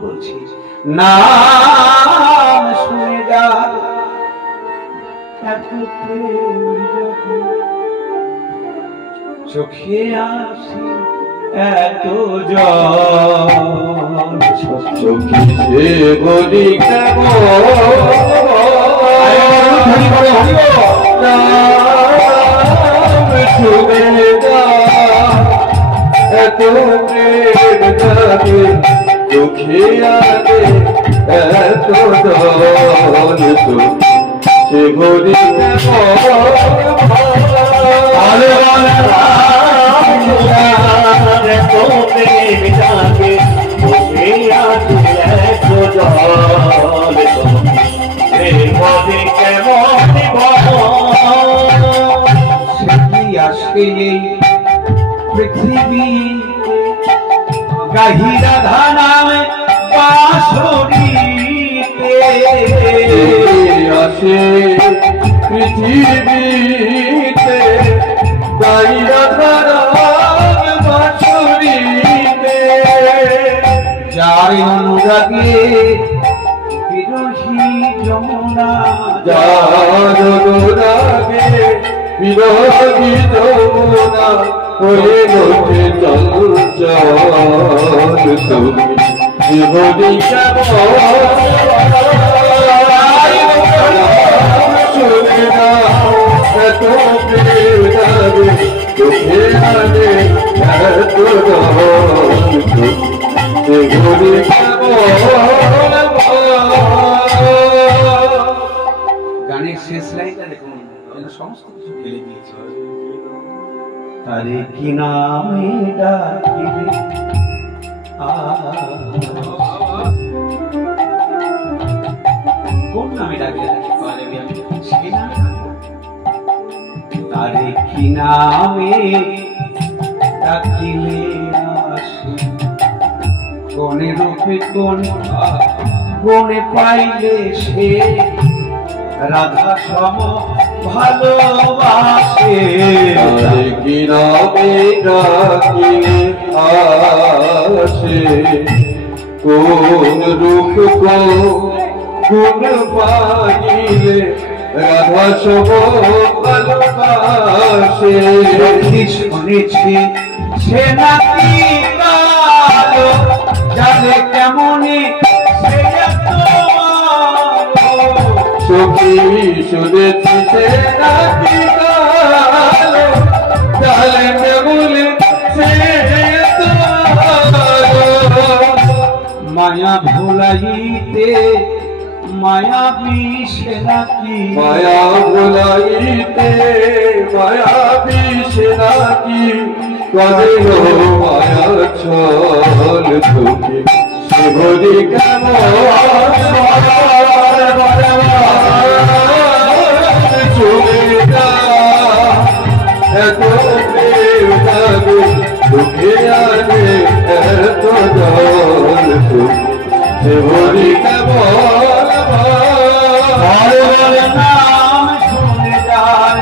বলছি নাম শুনে যার এত প্রেম জাগে চোখে আসি এত জল চোখে সে বলি শুনে যা এত প্রেম জাগে চোখে আসে এত জল সে বলি পৃথিবী গাহিরা ধানামে বাঁশরীতে আসে পৃথিবীতে গাহিরা ধানামে বাঁশরীতে যার অনুরাগে বিরোহী যমুনা যার অনুরাগে বিরোহী যমুনা হয়ে ওঠে চঞ্চল তুমি জীবনী শুনে না এত প্রেম যাবে চোখে আনে এত জীবনী গানের শেষ লাইনটা দেখুন সমস্ত কিছু ফেলে দিয়েছে তারে কি নামে ডাকিবে কোন নামে ডাকিলে তারে কি নামে ডাকিলে আসে কোনে রূপে কোনে পাইলে সে রাধা সম ভালোবাসে কি নামে ডাকিলে আসে কোন রূপ কোন পাইলে রাধা সম ভালোবাসে শুনেছি সে নাকি কালো জানে কেমনে সে সখী শুনেছি সে নাকি কালো জানে কেমনে সে মায়া ভুলাইতে মায়া বিষে নাকি মায়া ভুলাইতে মায়া বিষে নাকি কদে মায়া ছল তোকে শিবরি কেমন চলে যা এত প্রেম যাবে তোকে আনে এত জল তোকে শিবরি কেমন নাম শুনে যায়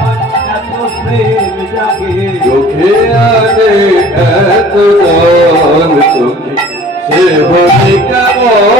এত প্রেম জাগে চোখে আনে এত জল তোকে শিবরি কেমন